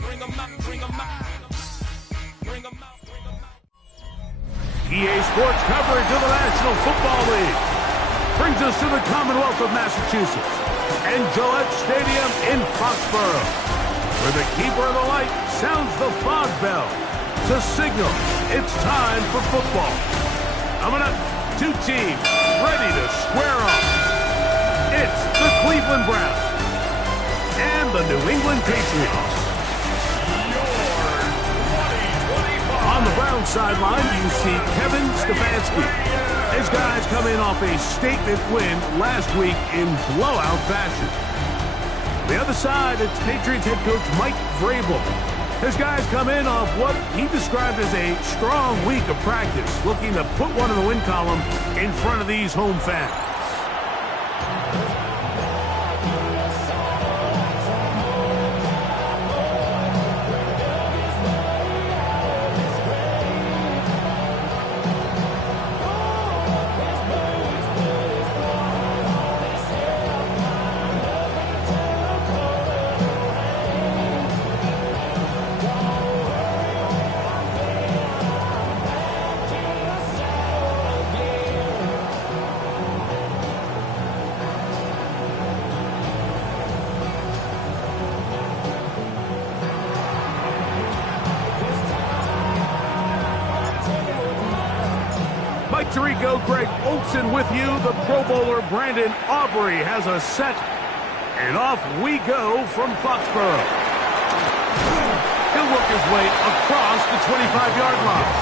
Bring 'em out, bring 'em out. Bring 'em out, bring 'em out. EA Sports coverage of the National Football League brings us to the Commonwealth of Massachusetts and Gillette Stadium in Foxborough, where the keeper of the light sounds the fog bell to signal it's time for football. Coming up, two teams ready to square off. It's the Cleveland Browns and the New England Patriots. On the Browns sideline, you see Kevin Stefanski. His guys come in off a statement win last week in blowout fashion. On the other side, it's Patriots head coach Mike Vrabel. His guys come in off what he described as a strong week of practice, looking to put one in the win column in front of these home fans. Mike Tirico, Greg Olsen with you. The Pro Bowler Brandon Aubrey has a set. And off we go from Foxborough. He'll work his way across the 25-yard line.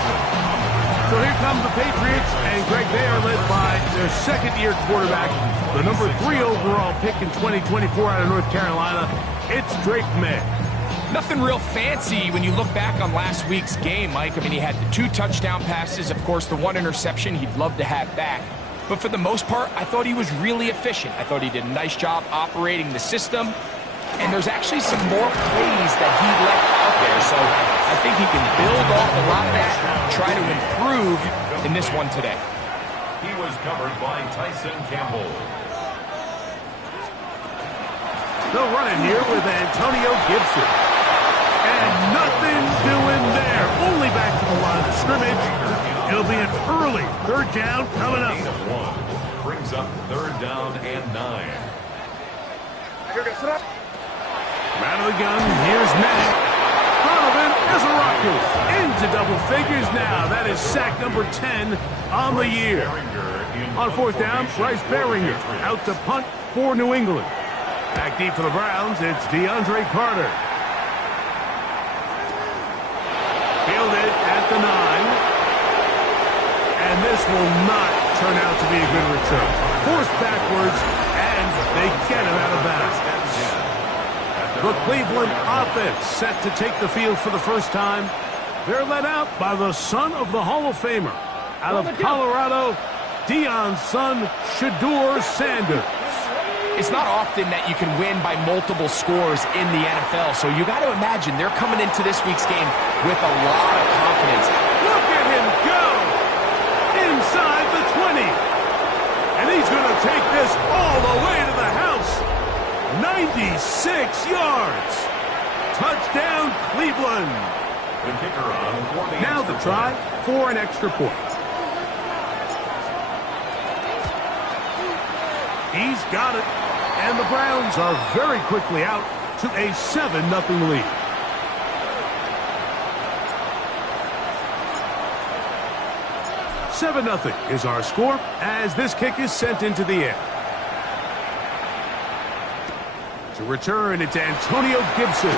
So here come the Patriots, and Greg, they are led by their second-year quarterback, the number 3 overall pick in 2024 out of North Carolina. It's Drake May. Nothing real fancy when you look back on last week's game, Mike. I mean, he had the 2 touchdown passes, of course, the 1 interception he'd love to have back. But for the most part, I thought he was really efficient. I thought he did a nice job operating the system. And there's actually some more plays that he left out there. So I think he can build off a lot of that and try to improve in this one today. He was covered by Tyson Campbell. They'll run in here with Antonio Gibson. And nothing doing there. Only back to the line of scrimmage. It'll be an early 3rd down coming up. Brings up 3rd down and 9. Out of the gun, here's Matt. Donovan Ezraku into double figures now. That is sack number 10 on the year. On 4th down, Bryce Baringer out to punt for New England. Back deep for the Browns, it's DeAndre Carter. Fielded at the 9. And this will not turn out to be a good return. Forced backwards, and they get him out of bounds. The Cleveland offense set to take the field for the first time. They're led out by the son of the Hall of Famer. Out of Colorado, Deion's son, Shedeur Sanders. It's not often that you can win by multiple scores in the NFL, so you got to imagine they're coming into this week's game with a lot of confidence. Look at him go! Inside the 20. And he's going to take this all the way to the house. 96 yards. Touchdown, Cleveland. The kicker on for the now the try for an extra point. He's got it. And the Browns are very quickly out to a 7-0 lead. $7-0 is our score as this kick is sent into the air. To return, it's Antonio Gibson.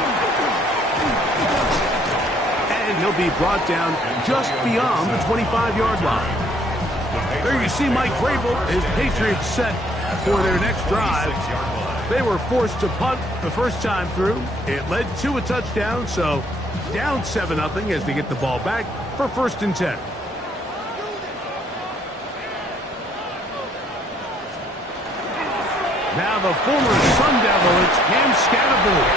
And he'll be brought down just beyond the 25-yard line. There you see Mike Vrabel, his Patriots set for their next drive. They were forced to punt the first time through. It led to a touchdown, so down 7-0 as they get the ball back for 1st and 10. Now the former Sun Devil, it's Cam Scatterboard.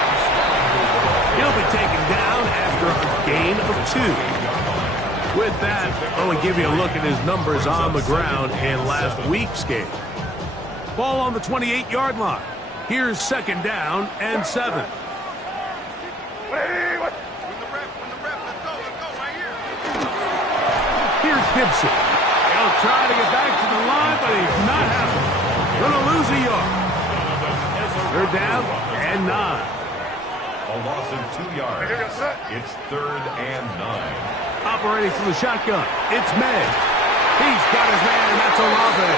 He'll be taken down after a gain of 2. With that, I want to give you a look at his numbers on the ground in last week's game. Ball on the 28-yard line. Here's 2nd down and 7. Gibson. He'll try to get back to the line, but he's not having it. Gonna lose a yard. Third down and 9. A loss of 2 yards. It's 3rd and 9. Operating from the shotgun, it's May. He's got his man, and that's Olave.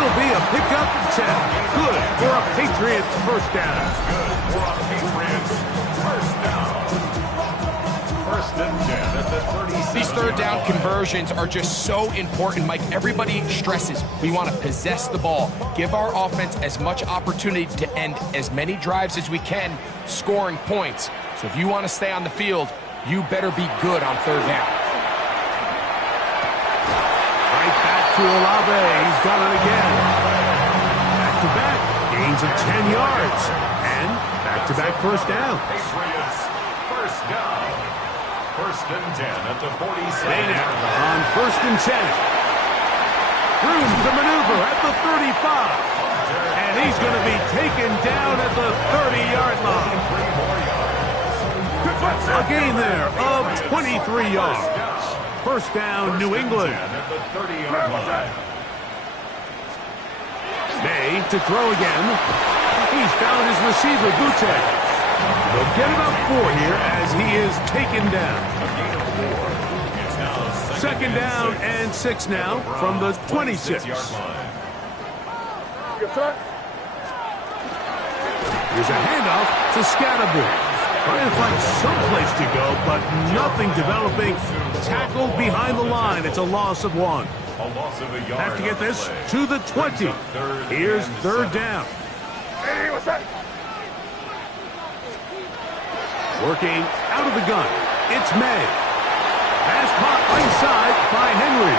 It'll be a pickup of 10. Good for a Patriots first down. Good for a Patriots first down. First and 10 at the 37. These third down conversions are just so important, Mike. Everybody stresses we want to possess the ball, give our offense as much opportunity to end as many drives as we can, scoring points. So if you want to stay on the field, you better be good on third down. Right back to Olave. He's done it again. Back-to-back. Gains of 10 yards. And back-to-back first downs. Patriots first down. First and 10 at the 47. On first and 10. Room to maneuver at the 35. And he's going to be taken down at the 30-yard line. 3 more yards. A gain there of 23 yards. First down, New England. At the 30-yard line. May to throw again. He's found his receiver, Butte. They'll get about 4 here as he is taken down. It's now Second down and 6 now from the 26. 26-yard line. Here's a handoff to Scatterbury. Trying to find someplace to go, but nothing developing. Tackled behind the line. It's a loss of 1. A loss of a yard. Have to get on the this play. to the 20. Here's third down. Working out of the gun. It's May. Pass caught inside by Henry.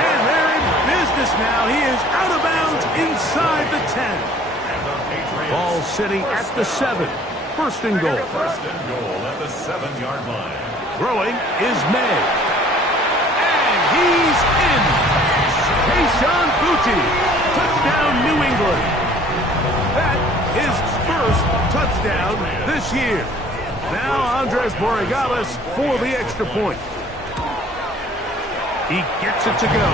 And they're in business now. He is out of bounds inside the 10. And the Patriots Ball sitting at the 7. First and goal. first and goal at the 7-yard line. Throwing is May. And he's in. Kayshon Boutte. Touchdown, New England. That is first touchdown this year. Now Andres Borregales for the extra point. He gets it to go,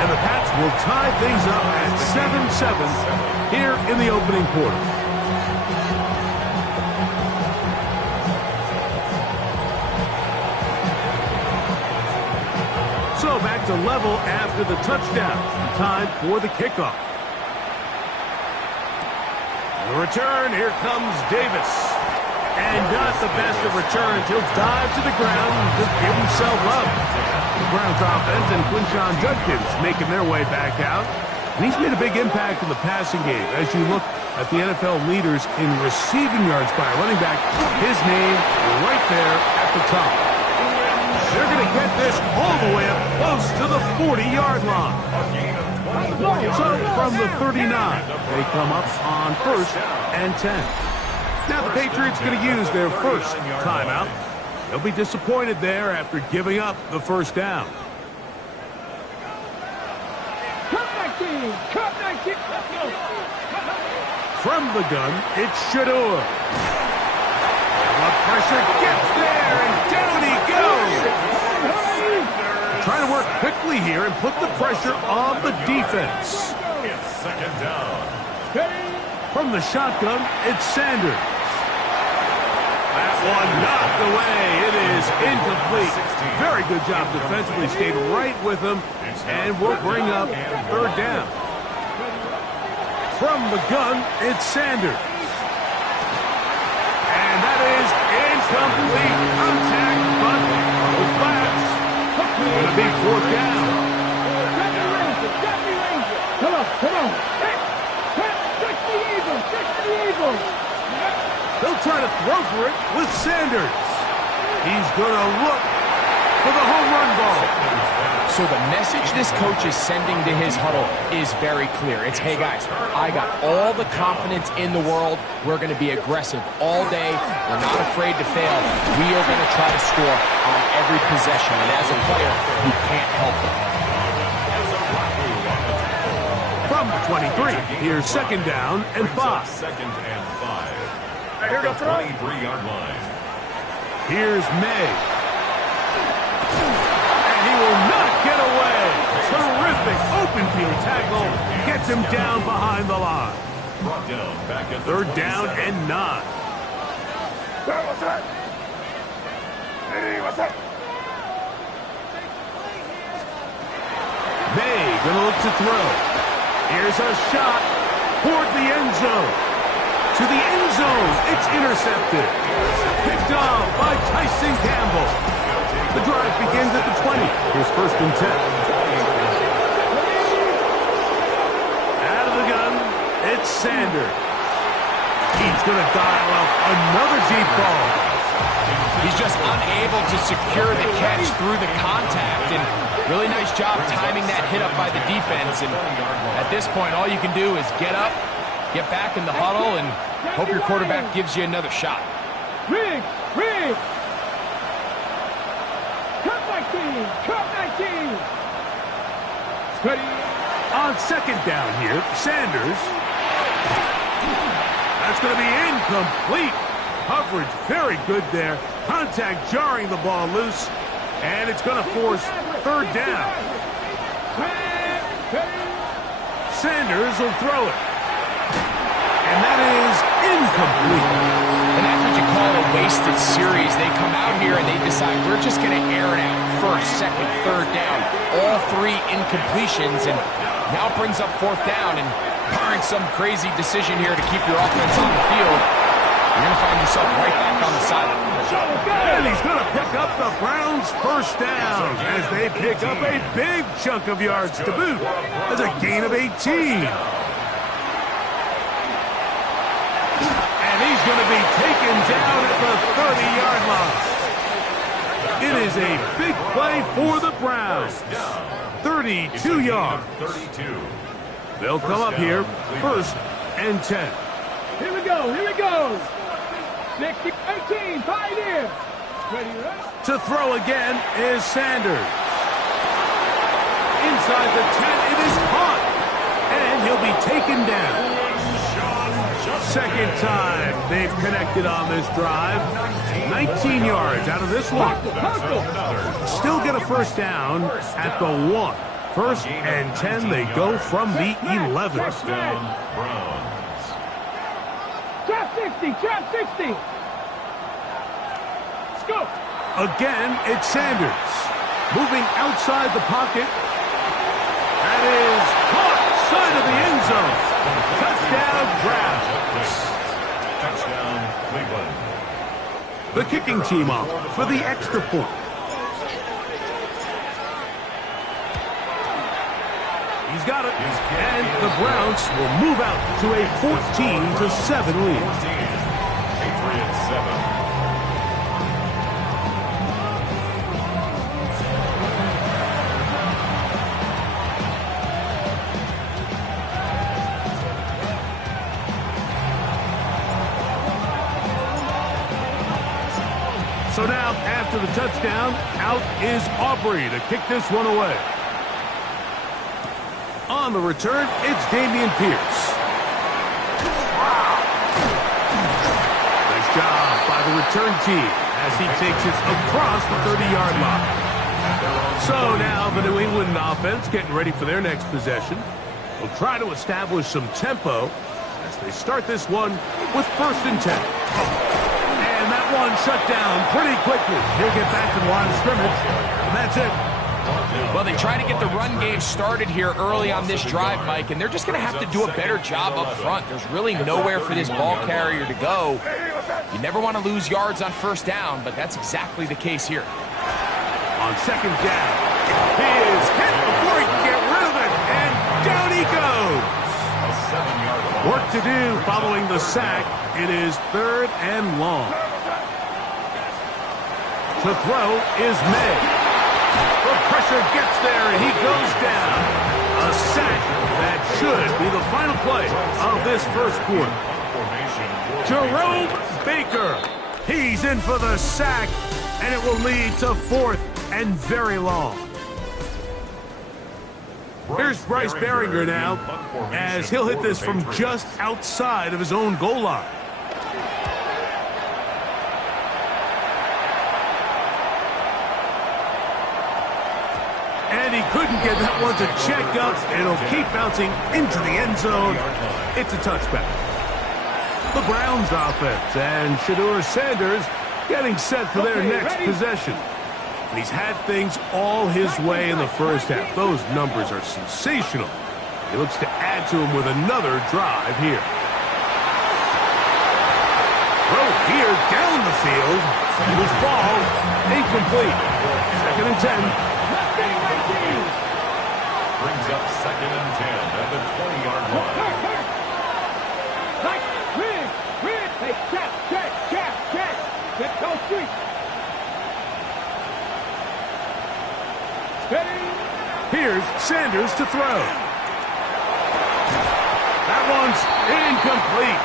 and the Pats will tie things up at 7-7 here in the opening quarter. So back to level after the touchdown. Time for the kickoff. The return, here comes Davis. And not the best of returns. He'll dive to the ground and just give himself up. The Browns offense and Quinshon Judkins making their way back out. And he's made a big impact in the passing game. As you look at the NFL leaders in receiving yards by a running back, his name right there at the top. They're going to get this all the way up close to the 40-yard line. So from the 39, they come up on first and 10. Now the Patriots going to use their first timeout. They'll be disappointed there after giving up the first down. From the gun, it's Shador. The pressure gets there, and down he goes. Trying to work quickly here and put the pressure on the defense. It's second down. From the shotgun, it's Sanders. That one knocked away. It is incomplete. Very good job defensively. Stayed right with him, and will bring up third down. From the gun, it's Sanders. And that is incomplete. Contact, but on the flats. Going to be fourth down. Come on. Hey, touch the Eagles. They'll try to throw for it with Sanders. He's going to look for the home run ball. So the message this coach is sending to his huddle is very clear. It's, hey guys, I got all the confidence in the world. We're going to be aggressive all day. We're not afraid to fail. We are going to try to score on every possession. And as a player, you can't help it. From the 23, here's second down and 5. Second and 5. At the 23-yard line. Here's May. And will not get away. Terrific open field tackle. Gets him down behind the line. Brought down back at the 3rd down 27. and 9. May gonna look to throw. Here's a shot toward the end zone. To the end zone. It's intercepted. Picked off by Tyson Campbell. The drive begins at the 20. Here's 1st and 10. Out of the gun, it's Sanders. He's going to dial up another deep ball. He's just unable to secure the catch through the contact, and really nice job timing that hit up by the defense. And at this point, all you can do is get up, get back in the huddle, and hope your quarterback gives you another shot. Riggs! Cut 19! Cut 19! Steady! On 2nd down here, Sanders. That's going to be incomplete. Coverage very good there. Contact jarring the ball loose. And it's going to force 3rd down. Sanders will throw it. And that is incomplete. And that's what you call a wasted series. They come out here and they decide we're just going to air it out. 1st, 2nd, 3rd down. All 3 incompletions, and now brings up 4th down. And barring some crazy decision here to keep your offense on the field, you're going to find yourself right back on the sideline. And he's going to pick up the Browns' 1st down as they pick up a big chunk of yards to boot. That's a gain of 18. And he's going to be taken down at the 30-yard line. It is a big play for the Browns. 32 yards. 32. They'll come up here, 1st and 10. Here we go! 60, 18, Pioneer! Ready, right? To throw again is Sanders. Inside the 10, it is caught. And he'll be taken down. 2nd time they've connected on this drive. 19 yards out of this one. Still get a 1st down at the 1. 1st and 10, they go from the 11. First down, Browns. Trap 60! Trap 60! Let's go! Again, it's Sanders. Moving outside the pocket. That is caught side of the end zone. Touchdown, Browns. Touchdown, Cleveland. The kicking team off for the extra point. He's got it. And the Browns will move out to a 14-7 lead. 14. Patriots 7. So now, after the touchdown, out is Aubrey to kick this one away. On the return, it's Dameon Pierce. Nice job by the return team as he takes it across the 30-yard line. So now the New England offense getting ready for their next possession. They'll try to establish some tempo as they start this one with 1st and 10. And that one shut down pretty quickly. He'll get back to the line of scrimmage, and that's it. Well, they try to get the run game started here early on this drive, Mike, and they're just going to have to do a better job up front. There's really nowhere for this ball carrier to go. You never want to lose yards on 1st down, but that's exactly the case here. On 2nd down, he is hit before he can get rid of it, and down he goes. A 7-yard Work to do following the sack. It is 3rd and long. To throw is May. The pressure gets there, and he goes down. A sack that should be the final play of this 1st quarter. Jerome Baker. He's in for the sack, and it will lead to 4th and very long. Here's Bryce Baringer now, as he'll hit this from just outside of his own goal line. And he couldn't get that one to check up. It'll keep bouncing into the end zone. It's a touchback. The Browns offense and Shedeur Sanders getting set for their next possession. He's had things all his way in the first half. Those numbers are sensational. He looks to add to them with another drive here. Throw here down the field. Will fall. Incomplete. 2nd and 10. Brings up 2nd and 10 at the 20-yard line. Hey, check. Let's go street. Steady. Here's Sanders to throw. That one's incomplete.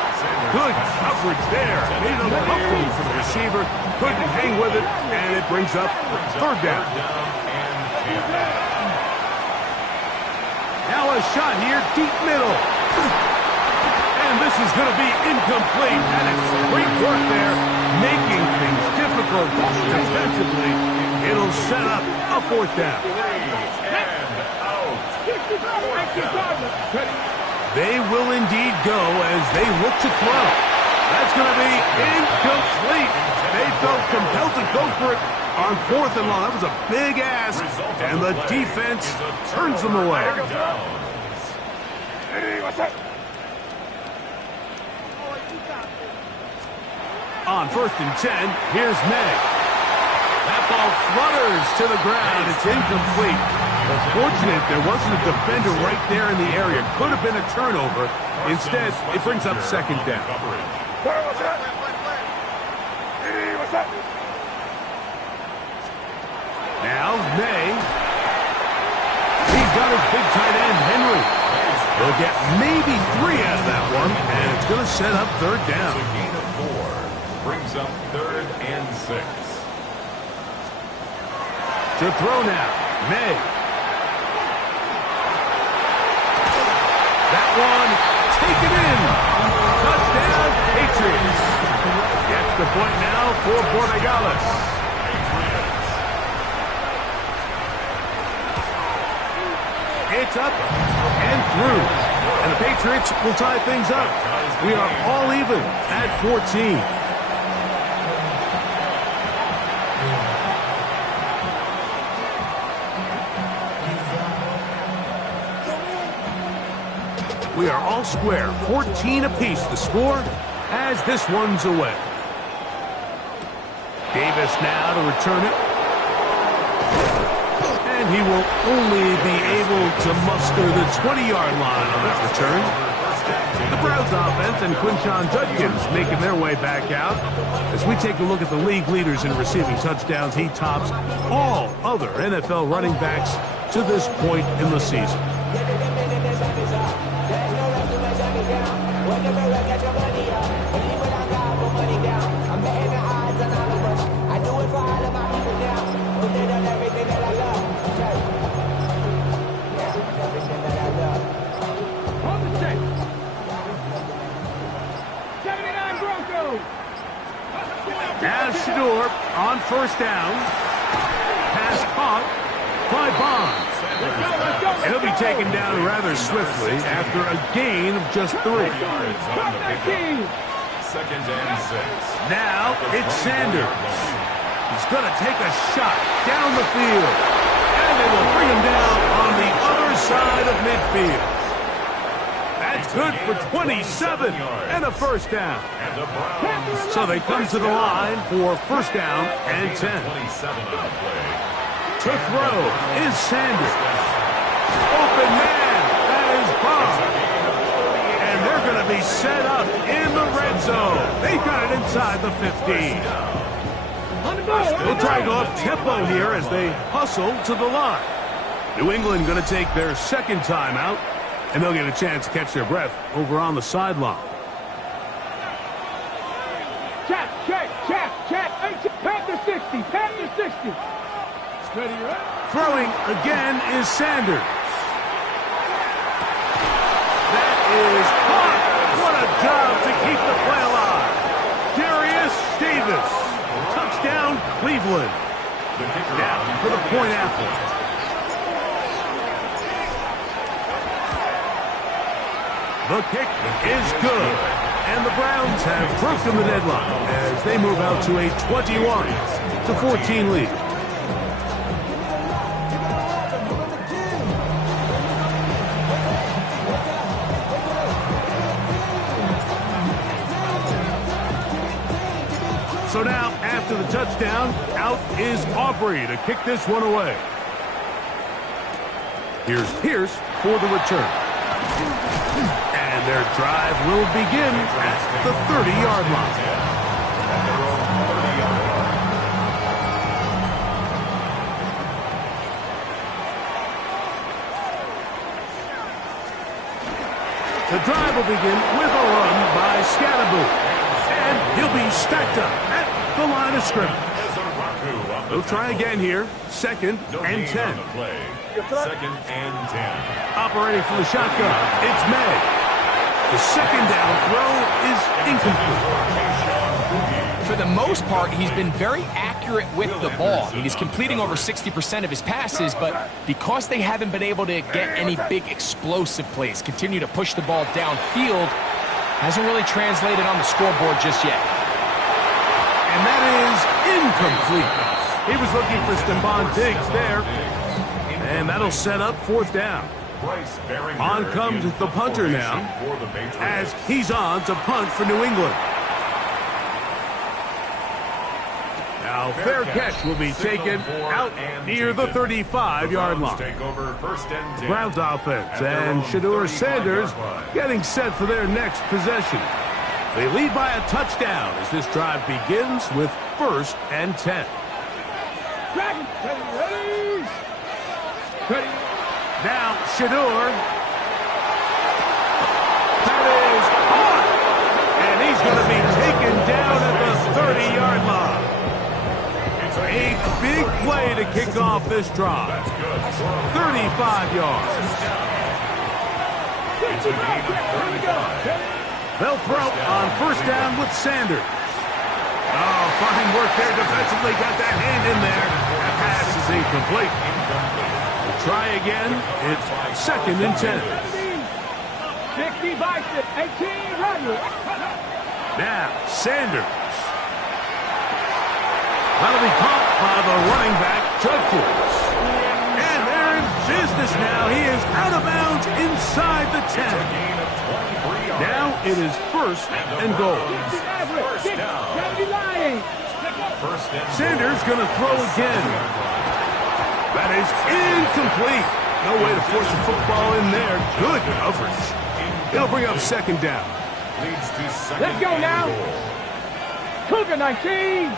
Good coverage there. Made it uncomfortable for the receiver. Couldn't hang with it, and it brings up 3rd down. Now a shot here, deep middle. And this is going to be incomplete. And it's great work there, making things difficult defensively. It'll set up a 4th down. They will indeed go as they look to throw. That's going to be incomplete. They felt compelled to go for it on 4th and long. That was a big ask, and the defense turns them away. On 1st and 10, here's May. That ball flutters to the ground. It's incomplete. Well, fortunate there wasn't a defender right there in the area. Could have been a turnover. Instead, it brings up 2nd down. Now, May. He's got his big tight end, Henry. They'll get maybe 3 out of that one, and it's going to set up 3rd down. A gain of 4. Brings up 3rd and 6. To throw now, May. That one, taken in. Touchdown, Patriots. Gets the point now for Borregales. It's up and through. And the Patriots will tie things up. We are all even at 14. We are all square, 14 apiece the score as this one's away. Davis now to return it. And he will only be able to muster the 20-yard line on that return. The Browns offense and Quinshon Judkins making their way back out. As we take a look at the league leaders in receiving touchdowns, he tops all other NFL running backs to this point in the season. Now Shedeur on 1st down. Pass caught by Bonds. And he'll be taken down rather swiftly after a gain of just 3. 2nd and 6. Now it's Sanders. He's going to take a shot down the field. And they will bring him down on the other side of midfield. That's good for 27 and a 1st down. So they come to the line for 1st down and 10. To throw is Sanders. Open man, that is Bonds. And they're going to be set up in the red zone. They got it inside the 15. They'll try to go up tempo here as they hustle to the line. New England going to take their 2nd timeout, and they'll get a chance to catch their breath over on the sideline. Check. Panther 60. Ready, right? Throwing again is Sanders. That is caught. What a job to keep the play alive. Darius Davis. Touchdown, Cleveland. Now for the point after. The kick is good. And the Browns have broken the deadlock as they move out to a 21-14 lead. So now, after the touchdown, out is Aubrey to kick this one away. Here's Pierce for the return. And their drive will begin at the 30-yard line. The drive will begin with a run by Scatterboot. And he'll be stacked up at the line of scrimmage. They'll try again here. Second and 10. Second and 10. Operating for the shotgun. It's May. The second down throw is incomplete. For the most part, he's been very accurate with the ball. I mean, he's completing over 60% of his passes, but because they haven't been able to get any big explosive plays, continue to push the ball downfield, hasn't really translated on the scoreboard just yet. And that is incomplete. He was looking for Stephon Diggs there. And that'll set up fourth down. On comes the punter now as he's on to punt for New England. Now fair catch will be taken out near the 35-yard line. Browns offense and Shedeur Sanders getting set for their next possession. They lead by a touchdown as this drive begins with 1st and 10. Now Shedeur. That is on. And he's going to be taken down at the 30-yard line. A big play to kick off this drive. 35 yards. They'll throw on 1st down with Sanders. Oh, fine work there defensively. Got that hand in there. That pass is incomplete. We'll try again. It's 2nd and 10. 60 Bison, 18 Randall. Now, Sanders. That'll be caught by the running back, Judkins. And they're in business now. He is out of bounds inside the 10. Now it is 1st and goal. Sanders going to throw again. That is incomplete. No way to force the football in there. Good coverage. It'll bring up 2nd down. Let's go now. Cougar 19.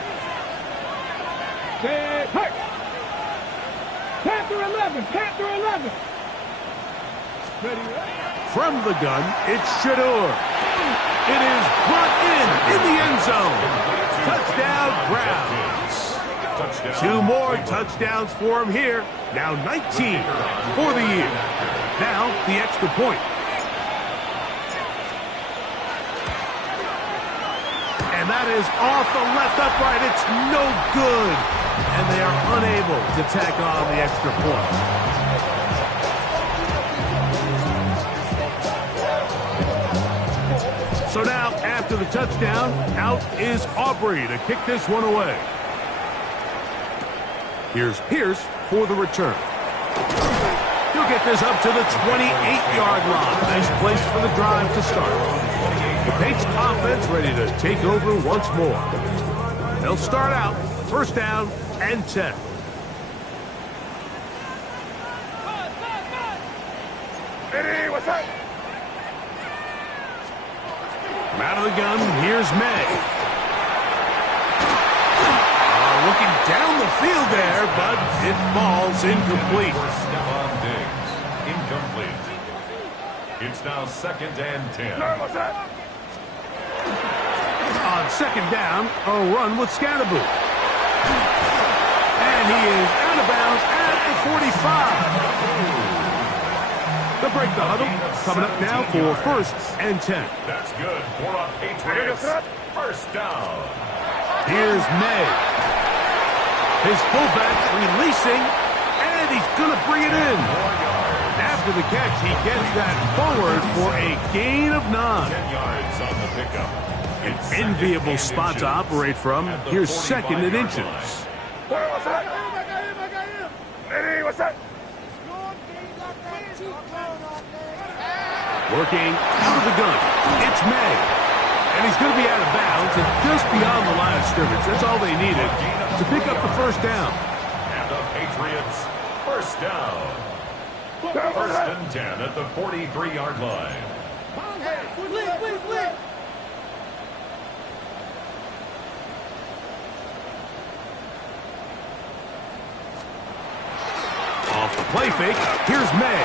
Panther 11. Panther 11. From the gun, it's Shedeur. It is brought in the end zone. Touchdown, Browns. 2 more touchdowns for him here. Now 19 for the year. Now the extra point. And that is off the left upright. It's no good. And they are unable to tack on the extra point. So now, after the touchdown, out is Aubrey to kick this one away. Here's Pierce for the return. He'll get this up to the 28-yard line. Nice place for the drive to start. The Patriots offense ready to take over once more. They'll start out 1st down and 10. Hey, what's up? From out of the gun, here's May. Looking down the field there, but it falls incomplete. Stephon Diggs, incomplete. It's now 2nd and 10. On 2nd down, a run with Scatterboot. And he is out of bounds at the 45. They'll break the huddle. Coming up now for 1st and 10. That's good for a Patriots 1st down. Here's May. His fullback releasing, and he's going to bring it in. 4 yards. After the catch, he gets that forward for a gain of 9. 10 yards on the pickup. It's Enviable spot to operate from. at the Here's second and 45-yard inches. line. What's that? Working out of the gun. It's May. And he's going to be out of bounds and just beyond the line of scrimmage. That's all they needed to pick up the first down. And the Patriots first down. First and 10 at the 43-yard line. Off the play fake, here's May.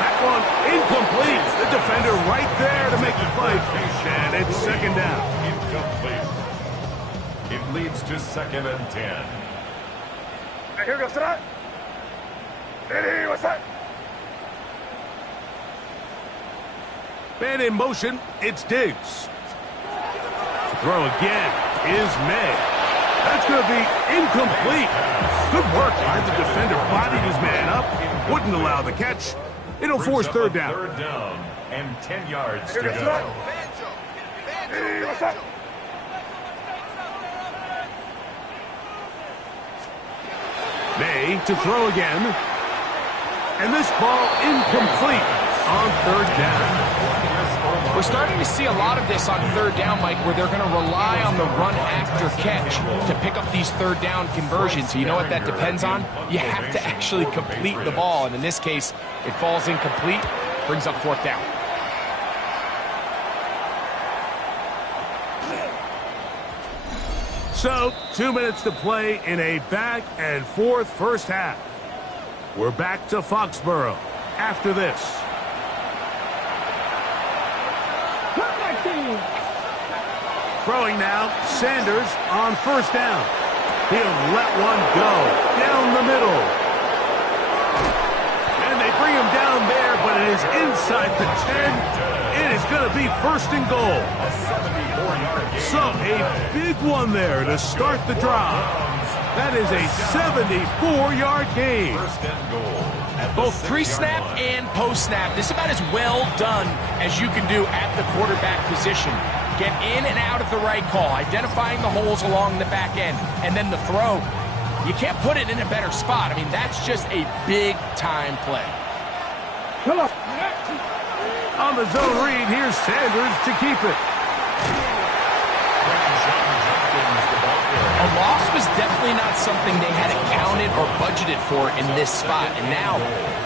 That one incomplete. The defender right there to make the play. And it's second down. Incomplete. It leads to second and 10. Here goes that. Ready, what's that? Man in motion, it's Diggs. To throw again is May. That's going to be incomplete. Good work. The defender bodied his man up. Wouldn't allow the catch. It'll force Brings up third a down. Third down and 10 yards to Here goes go. that. Ready, what's that? May to throw again. And this ball incomplete on third down. We're starting to see a lot of this on third down, Mike, where they're going to rely on the run after catch to pick up these third down conversions. You know what that depends on? You have to actually complete the ball, and in this case, it falls incomplete, brings up fourth down. So, 2 minutes to play in a back and forth first half. We're back to Foxborough after this. Throwing now, Sanders on first down. He'll let one go down the middle. And they bring him down there, but it is inside the 10. It is going to be first and goal. A 74-yard gain. So, a big one there to start the drive. That is a 74-yard gain. First and goal. At the Both 6-yard pre-snap line. and post-snap, this is about as well done as you can do at the quarterback position. Get in and out of the right call, identifying the holes along the back end, and then the throw. You can't put it in a better spot. I mean, that's just a big-time play. Come on. On the zone read, here's Sanders to keep it. A loss was definitely not something they had accounted or budgeted for in this spot. And now,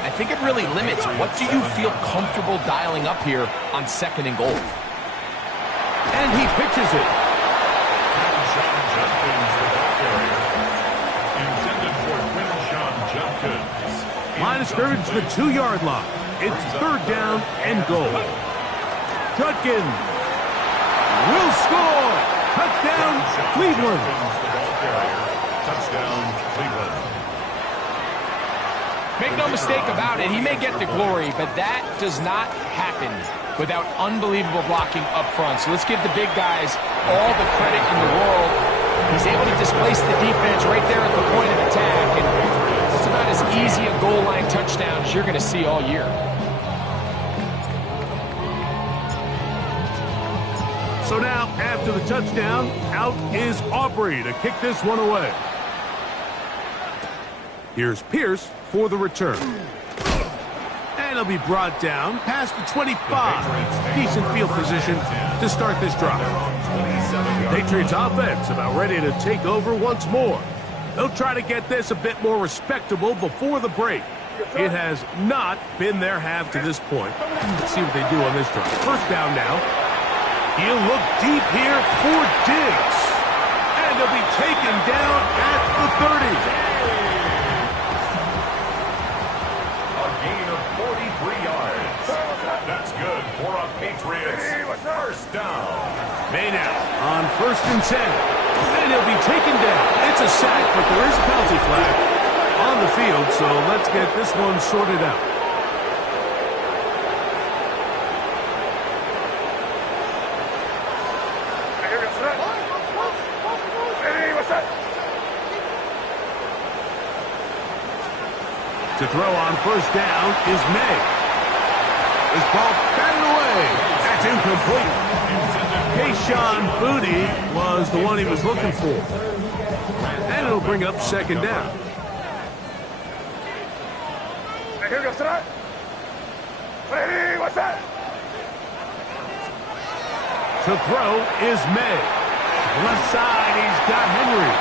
I think it really limits what do you feel comfortable dialing up here on second and goal. And he pitches it. Quinshon Judkins, the ball carrier. Intended for Quinshon Judkins. Line of scrimmage, the 2-yard line. It's third down and goal. Judkins will score. Touchdown, Cleveland. The ball carrier. Touchdown, Cleveland. Make no mistake about it, he may get the glory, but that does not happen without unbelievable blocking up front. So let's give the big guys all the credit in the world. He's able to displace the defense right there at the point of attack, and it's about as easy a goal line touchdown as you're going to see all year. So now, after the touchdown, out is Aubrey to kick this one away. Here's Pierce for the return. And he'll be brought down past the 25. Decent field position to start this drive. Patriots offense about ready to take over once more. They'll try to get this a bit more respectable before the break. It has not been their half to this point. Let's see what they do on this drive. First down now. He'll look deep here for Diggs. And he'll be taken down at the 30. A gain of 43 yards. That's good for a Patriots first down. May now on first and 10. And he'll be taken down. It's a sack, but there is a penalty flag on the field, so let's get this one sorted out. To throw on first down is May. This ball batted away. That's incomplete. Kayshon Boutte was the one he was looking for. And it'll bring up second down. Here goes tonight. Ready, what's that? To throw is May. Left side, he's got Henry.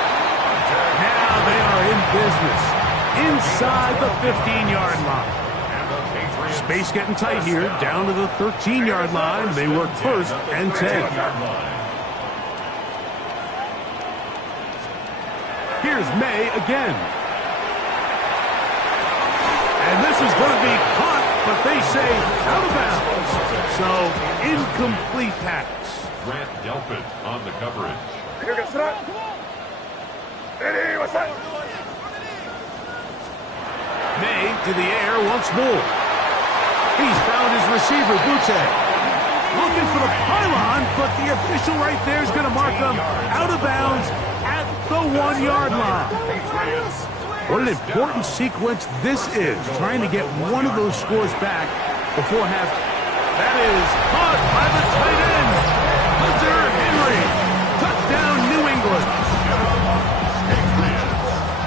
Now they are in business. Inside the 15-yard line. Space getting tight here. Down to the 13-yard line. They work first and 10. Here's May again. And this is going to be caught, but they say out of bounds. So, incomplete pass. Grant Delpit on the coverage. Here goes tonight. Ready, what's that? May to the air once more. He's found his receiver, Boutte. Looking for the pylon, but the official right there is going to mark him out of bounds at the 1-yard line. What an important sequence this is, trying to get one of those scores back before half. That is caught by the tight end, Hunter Henry. Touchdown, New England.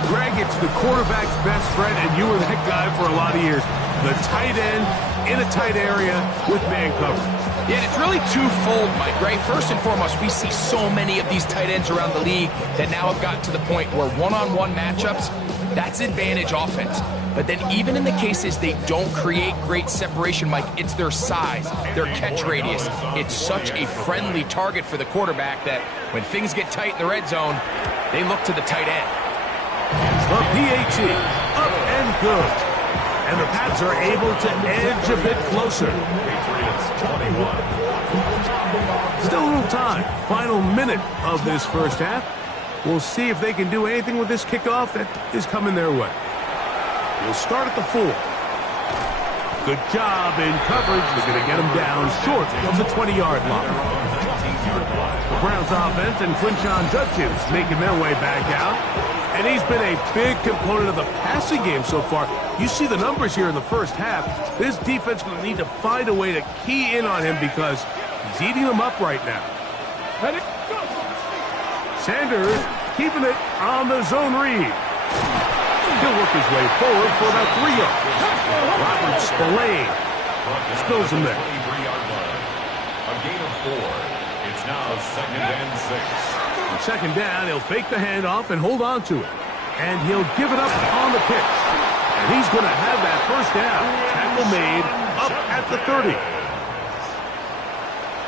Greg, it's the quarterback's best friend, and you were that guy for a lot of years. The tight end in a tight area with man coverage. Yeah, it's really twofold, Mike, right? First and foremost, we see so many of these tight ends around the league that now have gotten to the point where one-on-one matchups, that's advantage offense. But then even in the cases they don't create great separation, Mike, it's their size, their catch radius. It's such a friendly target for the quarterback that when things get tight in the red zone, they look to the tight end. The PAT, up and good. And the Pats are able to edge a bit closer. Still a little time. Final minute of this first half. We'll see if they can do anything with this kickoff that is coming their way. We'll start at the 4. Good job in coverage. They're going to get him down short of the 20-yard line. The Browns offense and Quinshon Judkins making their way back out. And he's been a big component of the passing game so far. You see the numbers here in the first half. This defense will need to find a way to key in on him because he's eating them up right now. Sanders keeping it on the zone read. He'll work his way forward for about 3 yards. Robert Spillane spills him there. A gain of 4. It's now 2nd and 6. On second down, he'll fake the handoff and hold on to it. And he'll give it up on the pitch. And he's going to have that first down. Tackle made up at the 30.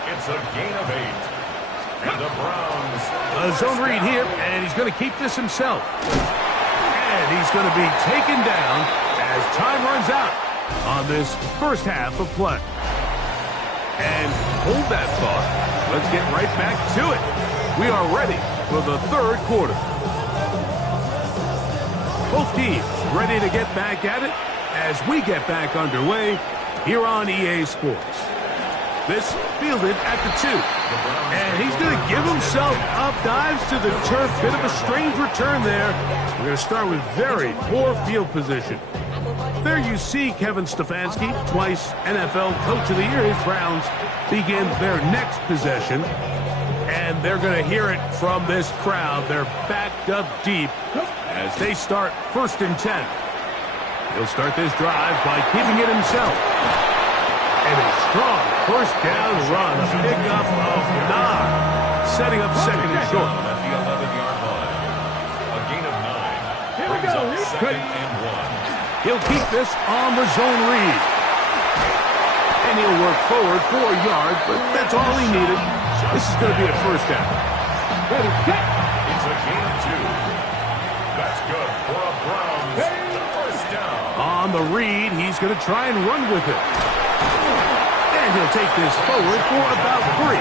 It's a gain of 8. And the Browns. A zone read here, and he's going to keep this himself. And he's going to be taken down as time runs out on this first half of play. And hold that thought. Let's get right back to it. We are ready for the third quarter. Both teams ready to get back at it as we get back underway here on EA Sports. This fielded at the 2. And he's going to give himself up, dives to the turf. Bit of a strange return there. We're going to start with very poor field position. There you see Kevin Stefanski, twice NFL Coach of the Year. His Browns begin their next possession. And they're going to hear it from this crowd. They're backed up deep as they start 1st and 10. He'll start this drive by keeping it himself. And a strong first down run, a pickup of 9, setting up 2nd and short. At the 11-yard line. A gain of 9. Brings up 2nd and 1. He'll keep this on the zone read. And he'll work forward for a yard, but that's all he needed. This is going to be a first down. It's a gain of 2. That's good for a Browns first down. On the read, he's going to try and run with it. And he'll take this forward for about 3.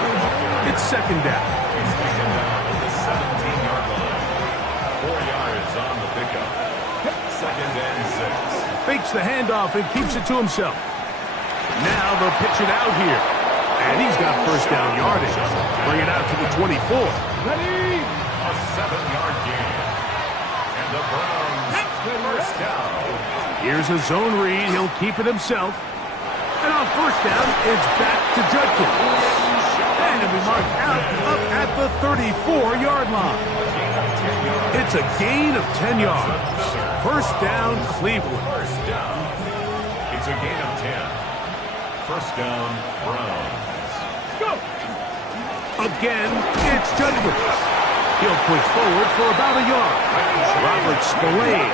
It's 2nd down. He's taken down at the 17-yard line. 4 yards on the pickup. 2nd and 6. Fakes the handoff and keeps it to himself. Now they'll pitch it out here. And he's got first down yardage. Bring it out to the 24. Ready? A 7-yard gain. And the Browns first down. Here's a zone read. He'll keep it himself. And on first down, it's back to Judkins. And it'll be marked out up at the 34-yard line. It's a gain of 10 yards. First down, Cleveland. First down. It's a gain of 10. First down, Browns. Go. Again, it's Judkins. He'll push forward for about a yard. Robert Spillane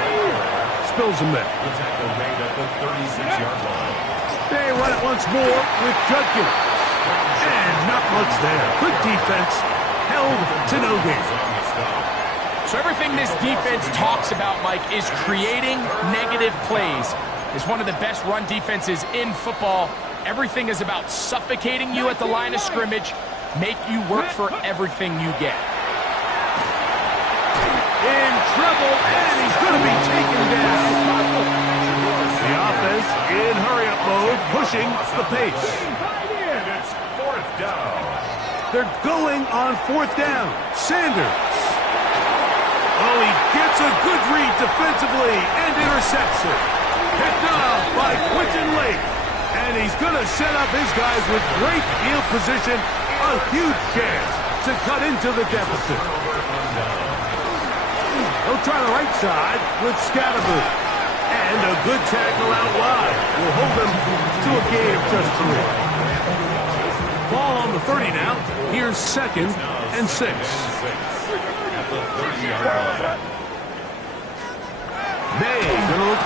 spills him there. The tackle made at the 36-yard line. They run it once more with Judkins. And not much there. Good defense. Held to no gain. So everything this defense talks about, Mike, is creating negative plays. It's one of the best run defenses in football. Everything is about suffocating you at the line of scrimmage, make you work for everything you get. In trouble, and he's going to be taken down. The offense in hurry-up mode, pushing the pace. And it's fourth down. They're going on fourth down. Sanders. Oh, he gets a good read defensively and intercepts it. Picked off by Quinton Lake. And he's going to set up his guys with great field position. A huge chance to cut into the deficit. He'll try the right side with Scatterboot. And a good tackle out wide will hold them to a gain of just 3. Ball on the 30 now. Here's second and 6. At the 30-yard line. May gonna look.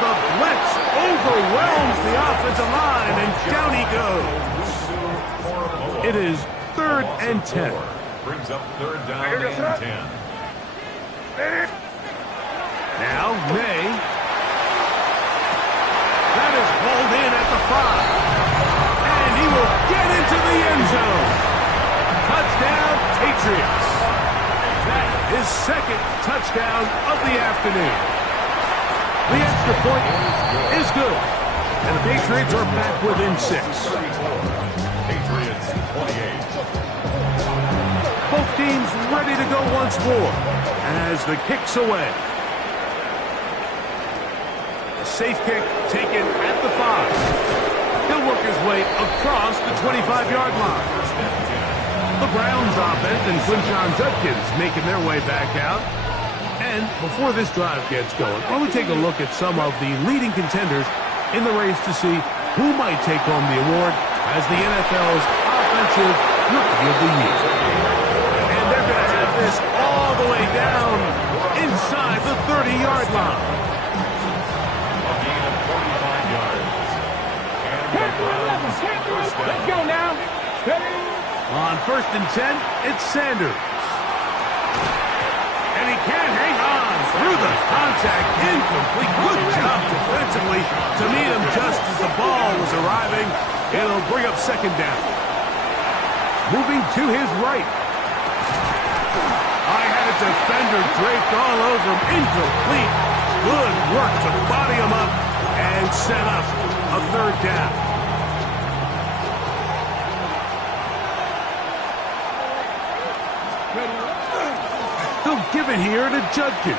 The blitz overwhelms the offensive line, and down he goes. It is 3rd and 10. Brings up third down and 10. Now May. That is hauled in at the 5. And he will get into the end zone. Touchdown, Patriots. That is second touchdown of the afternoon. The extra point is good. And the Patriots are back within 6. Patriots 28. Both teams ready to go once more as the kick's away. A safe kick taken at the 5. He'll work his way across the 25-yard line. The Browns offense and Quinshon Judkins making their way back out. And before this drive gets going, why don't we take a look at some of the leading contenders in the race to see who might take home the award as the NFL's Offensive Rookie of the Year. And they're going to have this all the way down inside the 30-yard line. A gain of 45 yards. And the Browns first down. Let's go now. Steady. On 1st and 10, it's Sanders. And he can't hang on through the contact. Incomplete. Good job defensively to meet him just as the ball was arriving. It'll bring up second down. Moving to his right. I had a defender draped all over him. Incomplete. Good work to body him up and set up a third down. They'll give it here to Judkins.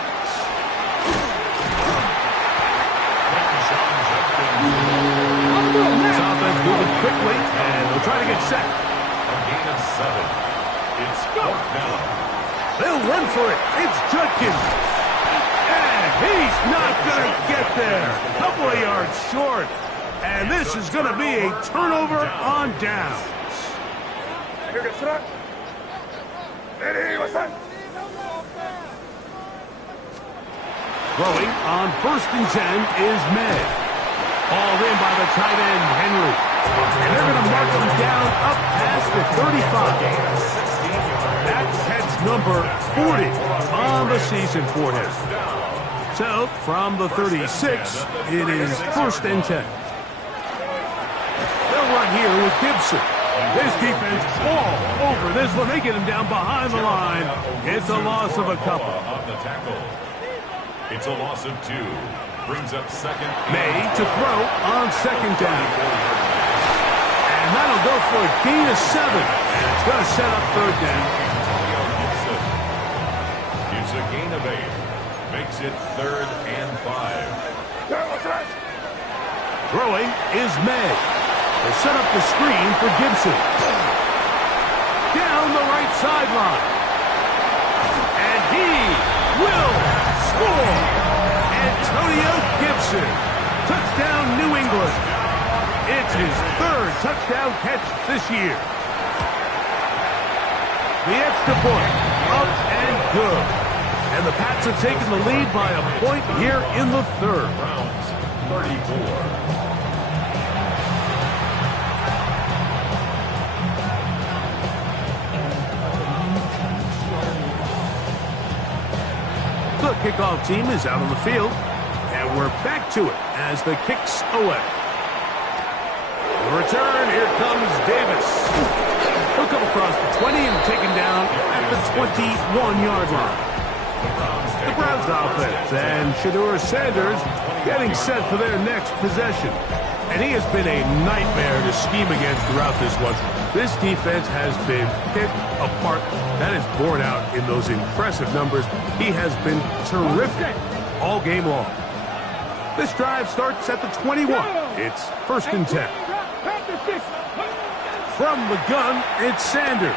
This offense moving quickly, and they'll try to get set. A gain of 7. It's fourth down. They'll run for it. It's Judkins. And he's not going to get there. A couple of yards short. And this is going to be a turnover on downs. Throwing on 1st and 10 is May. Hauled in by the tight end, Henry. And they're going to mark him down up past the 35. That's Head's number 40 on the season for him. So, from the 36, it is 1st and 10. They'll run here with Gibson. This defense all over this one. They get him down behind the line. It's a loss of a couple. On the tackle. It's a loss of 2. Brings up second. May to throw on second down. And that'll go for a gain of 7. And it's going to set up third down. It's a gain of 8. Makes it 3rd and 5. Throwing is May. They'll set up the screen for Gibson. Down the right sideline. And he will score. Antonio Gibson. Touchdown, New England. It's his third touchdown catch this year. The extra point, up and good. And the Pats have taken the lead by a point here in the third. Browns 34. The kickoff team is out on the field, and we're back to it as the kick's away. The return, here comes Davis. He'll come across the 20 and taken down at the 21-yard line. The Browns offense and Shedeur Sanders getting set for their next possession. And he has been a nightmare to scheme against throughout this one. This defense has been picked apart. That is borne out in those impressive numbers. He has been terrific all game long. This drive starts at the 21. It's 1st and 10. From the gun, it's Sanders.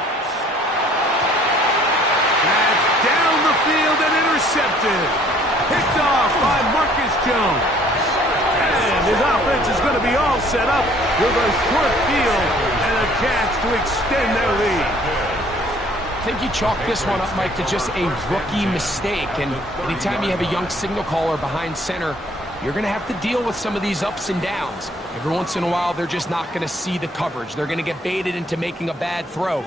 That's down the field and intercepted. Picked off by Marcus Jones. And his offense is going to be all set up with a short field and a chance to extend their lead. I think you chalk this one up, Mike, to just a rookie mistake. And anytime you have a young signal caller behind center, you're going to have to deal with some of these ups and downs. Every once in a while, they're just not going to see the coverage. They're going to get baited into making a bad throw.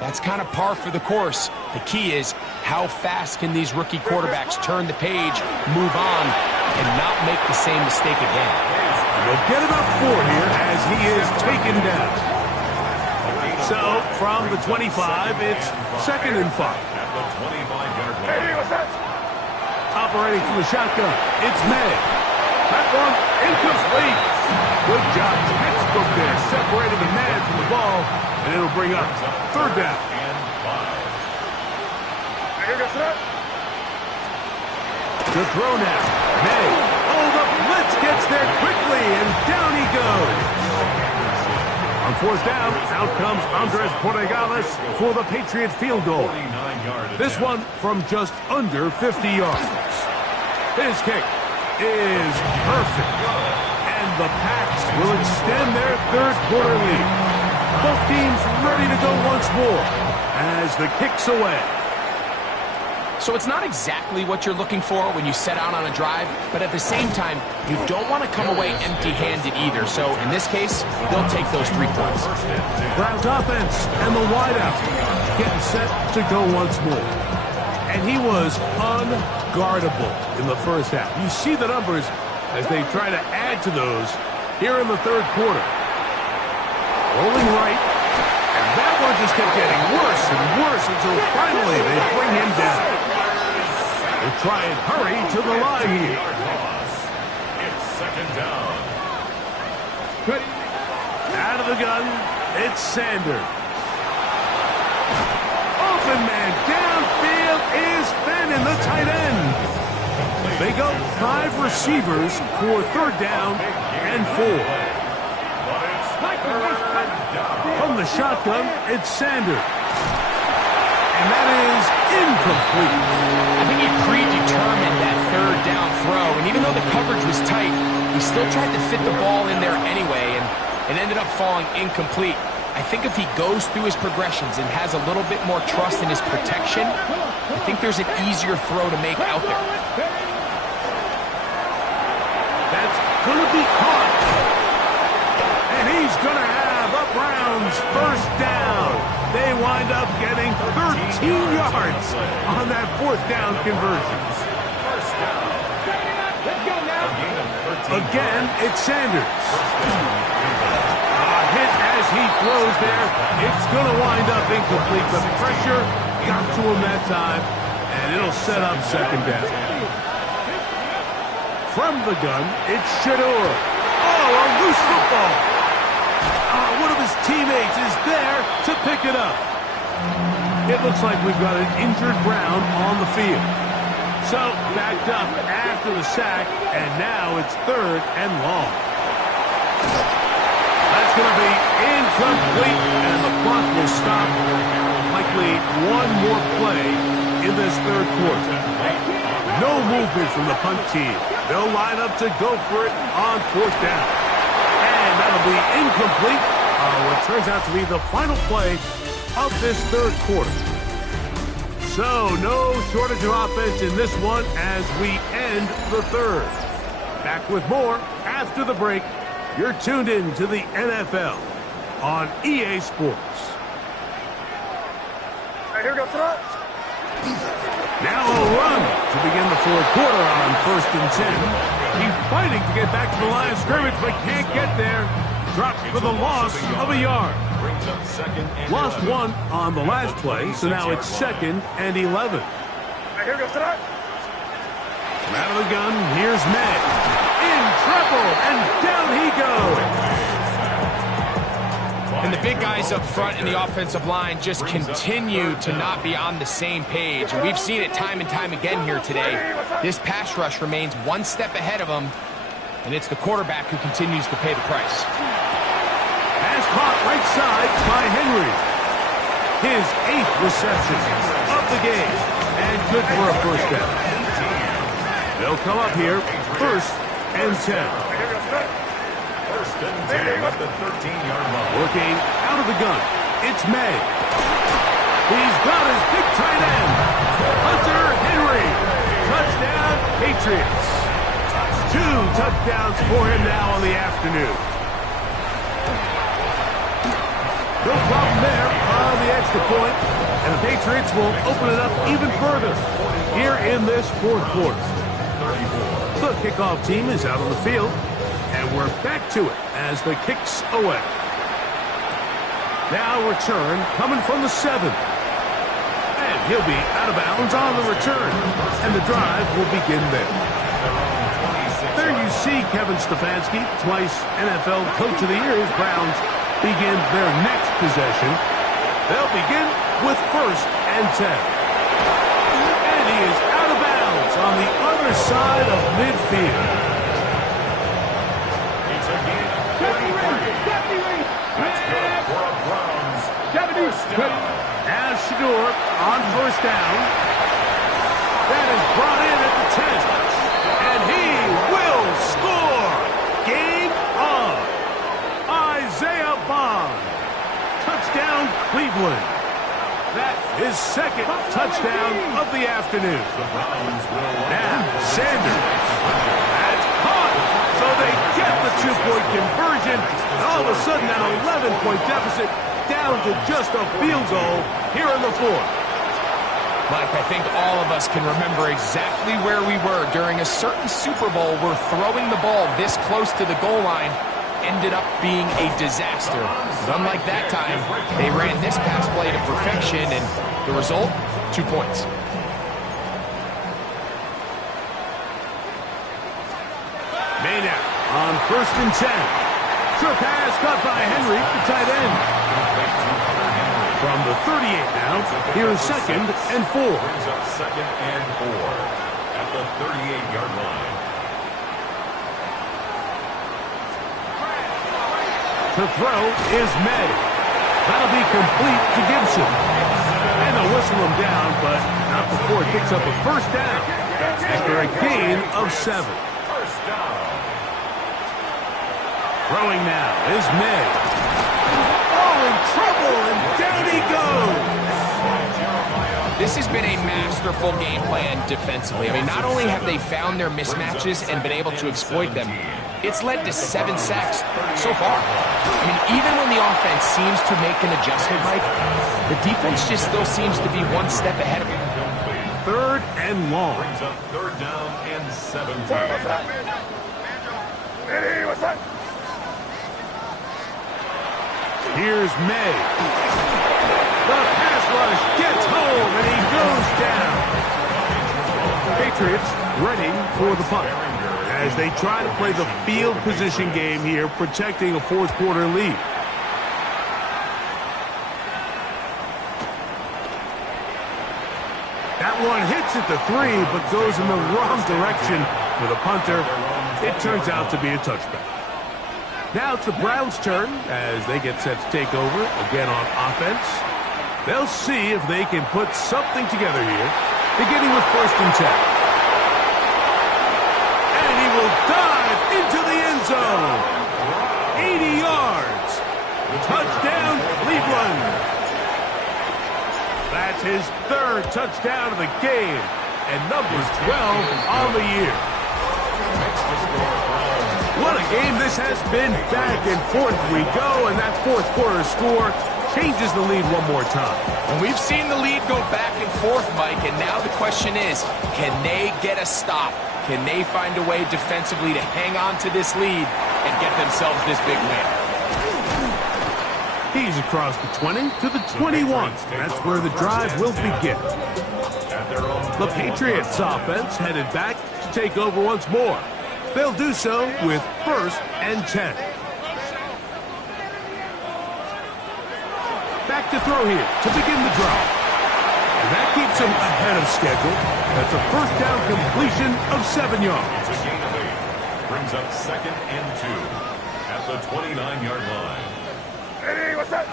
That's kind of par for the course. The key is how fast can these rookie quarterbacks turn the page, move on, and not make the same mistake again. And they'll get about 4 here as he is taken down. So, from the 25, it's 2nd and 5. Operating from the shotgun, it's May. That one incomplete. Good job. Textbook there. Separated the man from the ball, and it'll bring up 3rd down. To throw now. May. Oh, the blitz gets there quickly, and down he goes. On 4th down, out comes Andres Porregales for the Patriot field goal. This one from just under 50 yards. His kick is perfect. And the Pats will extend their 3rd quarter lead. Both teams ready to go once more as the kick's away. So it's not exactly what you're looking for when you set out on a drive, but at the same time, you don't want to come away empty-handed either. So in this case, they'll take those 3 points. Browns offense and the wideout getting set to go once more. And he was unguardable in the first half. You see the numbers as they try to add to those here in the 3rd quarter. Rolling right, and that one just kept getting worse and worse until finally they bring him down. They try and hurry to the line here. It's 2nd down. Out of the gun, it's Sanders. Open man downfield is Fannin, the tight end. They go 5 receivers for 3rd down and 4. From the shotgun, it's Sanders. And that is incomplete. I think he predetermined that 3rd down throw, and even though the coverage was tight, he still tried to fit the ball in there anyway, and it ended up falling incomplete. I think if he goes through his progressions and has a little bit more trust in his protection, I think there's an easier throw to make out there. That's going to be caught. And he's going to have a Browns 1st down. They wind up getting 13 yards on that 4th down conversion. Again, it's Sanders. Hit as he throws there. It's going to wind up incomplete. The pressure got to him that time, and it'll set up 2nd down. From the gun, it's Shedeur. Oh, a loose football. One of his teammates is there to pick it up. It looks like we've got an injured Brown on the field. So, backed up after the sack, and now it's 3rd and long. That's going to be incomplete, and the clock will stop. Likely one more play in this 3rd quarter. No movement from the punt team. They'll line up to go for it on 4th down. And that'll be incomplete. What turns out to be the final play of this 3rd quarter. So, no shortage of offense in this one as we end the 3rd. Back with more after the break. You're tuned in to the NFL on EA Sports. Right, here we go, throw. Now a run to begin the 4th quarter on 1st and 10. He's fighting to get back to the line of scrimmage, but can't get there. Dropped for the loss of a yard. Lost 1 on the last play, so now it's 2nd and 11. Right, here we go, throw. Out of the gun, here's May. In trouble, and down he goes. And the big guys up front in the offensive line just continue to not be on the same page. And we've seen it time and time again here today. This pass rush remains one step ahead of them, and it's the quarterback who continues to pay the price. Pass caught right side by Henry. His 8th reception of the game, and good for a 1st down. They'll come up here, 1st and 10. 1st and 10 at the 13-yard line. Working out of the gun, it's May. He's got his big tight end, Hunter Henry. Touchdown, Patriots. 2 touchdowns for him now on the afternoon. No problem there on the extra point, and the Patriots will open it up even further here in this 4th quarter. The kickoff team is out on the field, and we're back to it as the kick's away. Now return coming from the 7. And he'll be out of bounds on the return, and the drive will begin there. There you see Kevin Stefanski, twice NFL Coach of the Year. His Browns begin their next possession. They'll begin with 1st and 10. And he is out of bounds on the other side of midfield. It's a gain of 43. That's good for a Browns 1st down. Now Shador on 1st down. That is brought in at the 10. And he will score. Game on. Isaiah Bond. Touchdown, Cleveland. That is 2nd touchdown of the afternoon. Now, Sanders. That's caught. So they get the 2-point conversion. And all of a sudden, that 11-point deficit down to just a field goal here in the 4th. Mike, I think all of us can remember exactly where we were during a certain Super Bowl where throwing the ball this close to the goal line ended up being a disaster. But unlike that time, they ran this pass play to perfection, and the result, 2 points. Maynard on 1st and 10. Short pass caught by Henry, the tight end. From the 38 now, here's 2nd and 4. Brings up 2nd and 4 at the 38-yard line. To throw is May. That'll be complete to Gibson. And they'll whistle him down, but not before it picks up a 1st down after a gain of 7. 1st down. Throwing now is May. Oh, in trouble, and down he goes. This has been a masterful game plan defensively. I mean, not only have they found their mismatches and been able to exploit them, it's led to 7 sacks so far. I mean, even when the offense seems to make an adjustment, Mike, the defense just still seems to be one step ahead of them. 3rd and long. Brings up 3rd down and 17. Hey, what's that? Here's May. The pass rush gets home, and he goes down. Patriots ready for the punt as they try to play the field position game here, protecting a 4th quarter lead. That one hits at the 3, but goes in the wrong direction for the punter. It turns out to be a touchback. Now it's the Browns' turn as they get set to take over again on offense. They'll see if they can put something together here, beginning with 1st and 10. And he will dive into the end zone. 80 yards. Touchdown, Cleveland. That's his 3rd touchdown of the game and number 12 on the year. What a game this has been. Back and forth we go, and that 4th quarter score changes the lead one more time. And we've seen the lead go back and forth, Mike, and now the question is, can they get a stop? Can they find a way defensively to hang on to this lead and get themselves this big win? He's across the 20 to the 21. That's where the drive will begin. The Patriots offense headed back to take over once more. They'll do so with 1st and 10. Back to throw here to begin the drive. And that keeps him ahead of schedule. That's a 1st down completion of 7 yards. It's a gain of 8. Brings up 2nd and 2 at the 29-yard line. Eddie, what's that?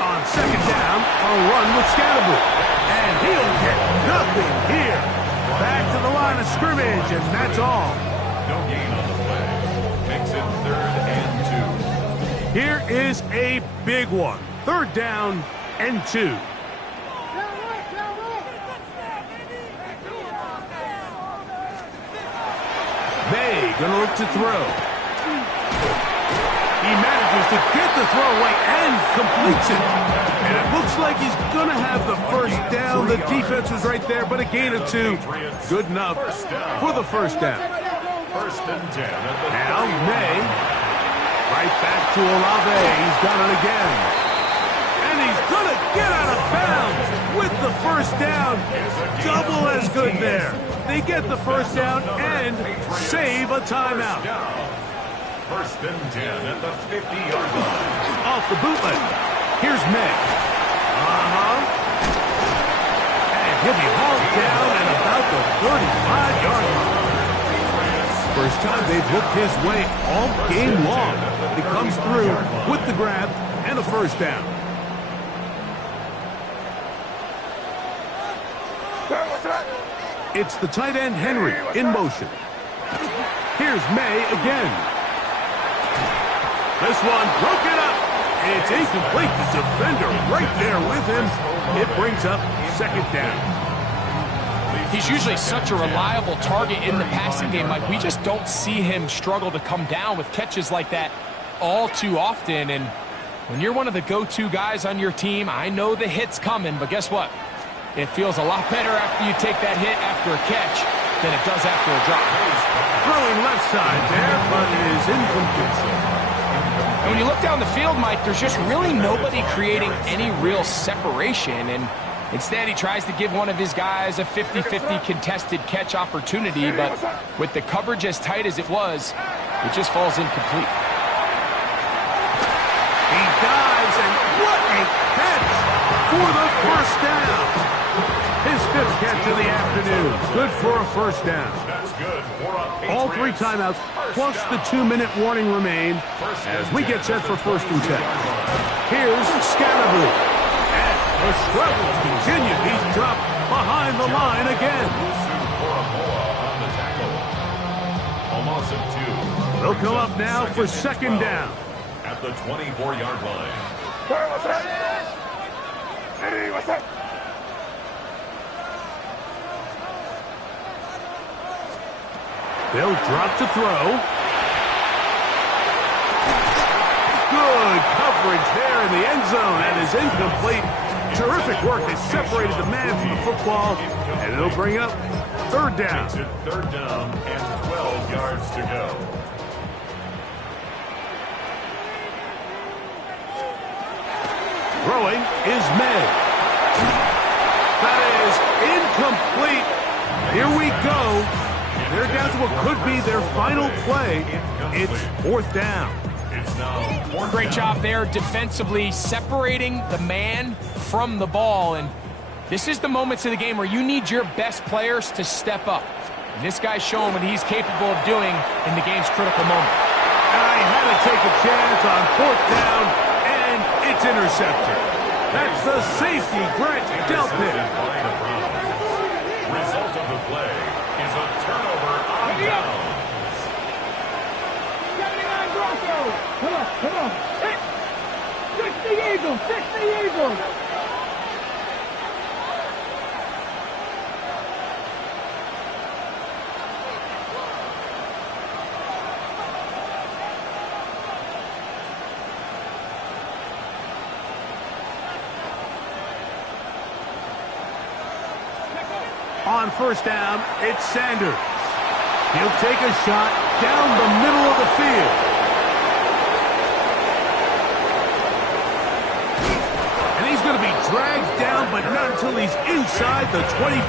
On 2nd down, a run with Scatterbury. And he'll get nothing here. Back to the line of scrimmage, and that's all. No gain on the play. Makes it 3rd and 2. Here is a big one. 3rd down and 2. May gonna look to throw. He manages to get the throw away and completes it. And it looks like he's going to have the 1st down. The defense was right there, but a gain of 2. Good enough for the 1st down. 1st and 10. Now May. Right back to Olave. He's done it again. And he's going to get out of bounds with the 1st down. Double as good there. They get the 1st down and save a timeout. 1st and 10 at the 50-yard line. Off the bootleg. Here's May. And he'll be hauled down at about the 35-yard line. First time they've looked his way all game long. He comes through with the grab and a 1st down. It's the tight end Henry in motion. Here's May again. This one broken up. It's incomplete. The defender right there with him. It brings up 2nd down. He's usually such a reliable target in the passing game. Like, we just don't see him struggle to come down with catches like that all too often. And when you're one of the go-to guys on your team, I know the hit's coming, but guess what? It feels a lot better after you take that hit after a catch than it does after a drop. Throwing left side there, but it is incomplete. And when you look down the field, Mike, there's just really nobody creating any real separation. And instead, he tries to give one of his guys a 50-50 contested catch opportunity. But with the coverage as tight as it was, it just falls incomplete. He dives, and what a catch for the 1st down. His 5th catch of the afternoon. Good for a 1st down. That's good for a All 3 timeouts, plus the 2-minute warning remain as we get set for 1st and 10. Here's Scatterbury. And the struggles continue. He's dropped behind the line again. They'll come up now for 2nd down. At the 24-yard line. What's that? Eddie, what's that? They'll drop to throw. Good coverage there in the end zone. That is incomplete. Terrific work. They separated the man from the football, and it'll bring up 3rd down. Makes it 3rd down and 12 yards to go. Throwing is May. That is incomplete. Here we go. They're down to what could be their final play. It's 4th down. It's now fourth Great down. job there defensively, separating the man from the ball. And this is the moments of the game where you need your best players to step up. And this guy's showing what he's capable of doing in the game's critical moment. I had to take a chance on fourth down, and it's intercepted. That's the safety Grant Delpit. By the Browns. Result of the play is a turnover on downs. 79 Broncos. Come on. Hit. 60 Eagles. 60 Eagles. On first down, it's Sanders. He'll take a shot down the middle of the field. And he's going to be dragged down, but not until he's inside the 25.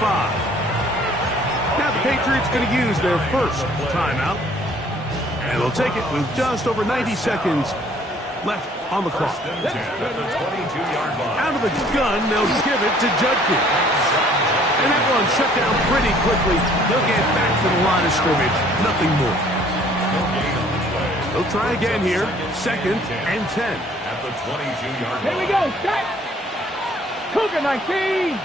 Now the Patriots going to use their first timeout. And they'll take it with just over 90 seconds left on the clock. First and 10 at the 22-yard line. Out of the gun, they'll give it to Judkins. And that one shut down pretty quickly. They'll get back to the line of scrimmage. Nothing more. No gain on the play. They'll try again here. Second and 10. At the 22-yard line. Here we go. Set. Cougar 19.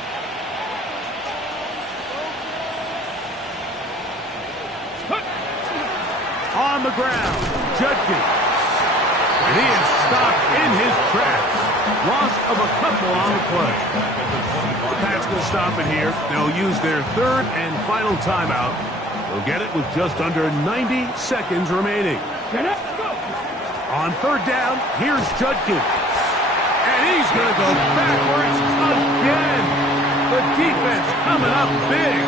On the ground, Judkins. And he is stopped in his tracks. Loss of a couple on the play. The Pats will stop it here. They'll use their third and final timeout. They'll get it with just under 90 seconds remaining. Get up. Go. On third down, here's Judkins. And he's going to go backwards again. The defense coming up big,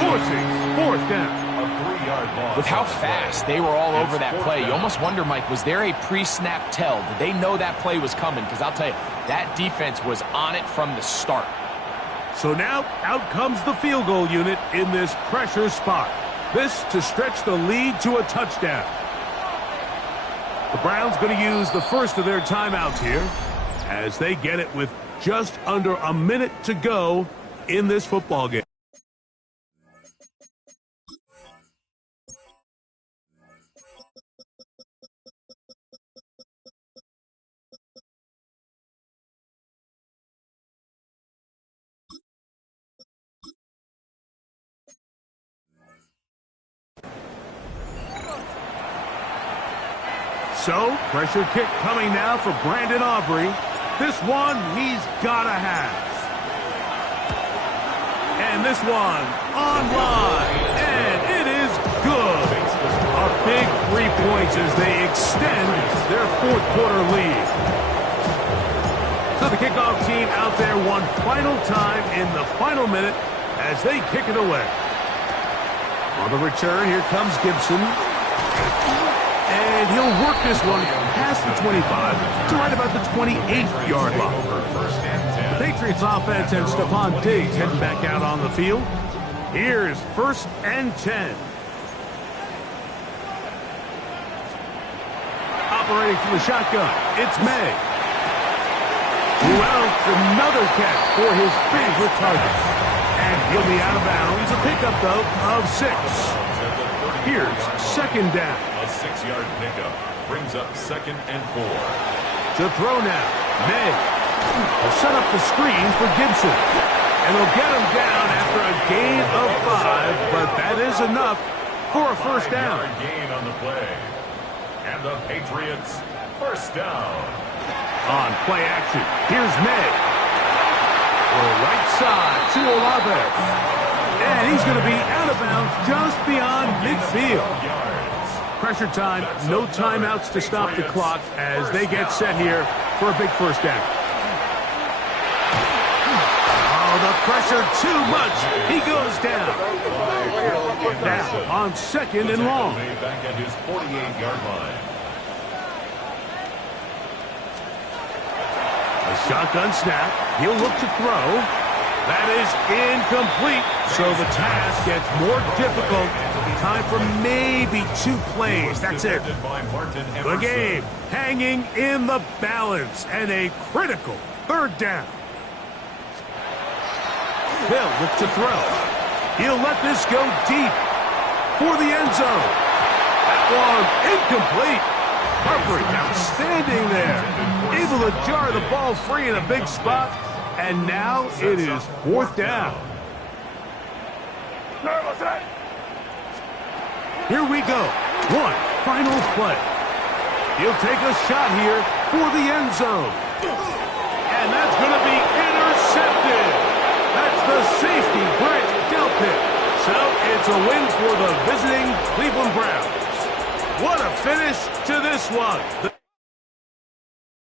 forcing fourth down. A 3-yard loss. With how fast they were all over that play, you almost wonder, Mike, was there a pre-snap tell? Did they know that play was coming? Because I'll tell you, that defense was on it from the start. So now, out comes the field goal unit in this pressure spot. This to stretch the lead to a touchdown. The Browns going to use the first of their timeouts here as they get it with just under a minute to go in this football game. So, pressure kick coming now for Brandon Aubrey. This one he's got to have. And this one online. And it is good. A big 3 points as they extend their fourth quarter lead. So the kickoff team out there one final time in the final minute as they kick it away. On the return, here comes Gibson. And he'll work this one past the 25 to right about the 28-yard line. The Patriots offense and Stephon Diggs heading back out on the field. Here's first and 10. Operating from the shotgun, it's May. Who else? Another catch for his favorite target. And he'll be out of bounds. A pickup, though, of 6. Here's second down. A 6-yard pickup brings up 2nd and 4. To throw now, May. Will set up the screen for Gibson. And they'll get him down after a gain of 5, but that is enough for a first down. 5-yard gain on the play. And the Patriots first down. On play action, here's May. The right side to Olave. And he's going to be out of bounds just beyond midfield. Pressure time, no timeouts to stop the clock as they get set here for a big first down. Oh, the pressure too much. He goes down. Now on second and long. Back at his 48-yard line. A shotgun snap. He'll look to throw. That is incomplete. So the task gets more difficult. Time for maybe 2 plays. That's it. The game hanging in the balance and a critical 3rd down. Hill looks to throw. He'll let this go deep for the end zone. That one incomplete. Humphrey outstanding there. Able to jar the ball free in a big spot. And now it is 4th down. Here we go. One final play. He'll take a shot here for the end zone. And that's going to be intercepted. That's the safety, Brent Delpit. So it's a win for the visiting Cleveland Browns. What a finish to this one.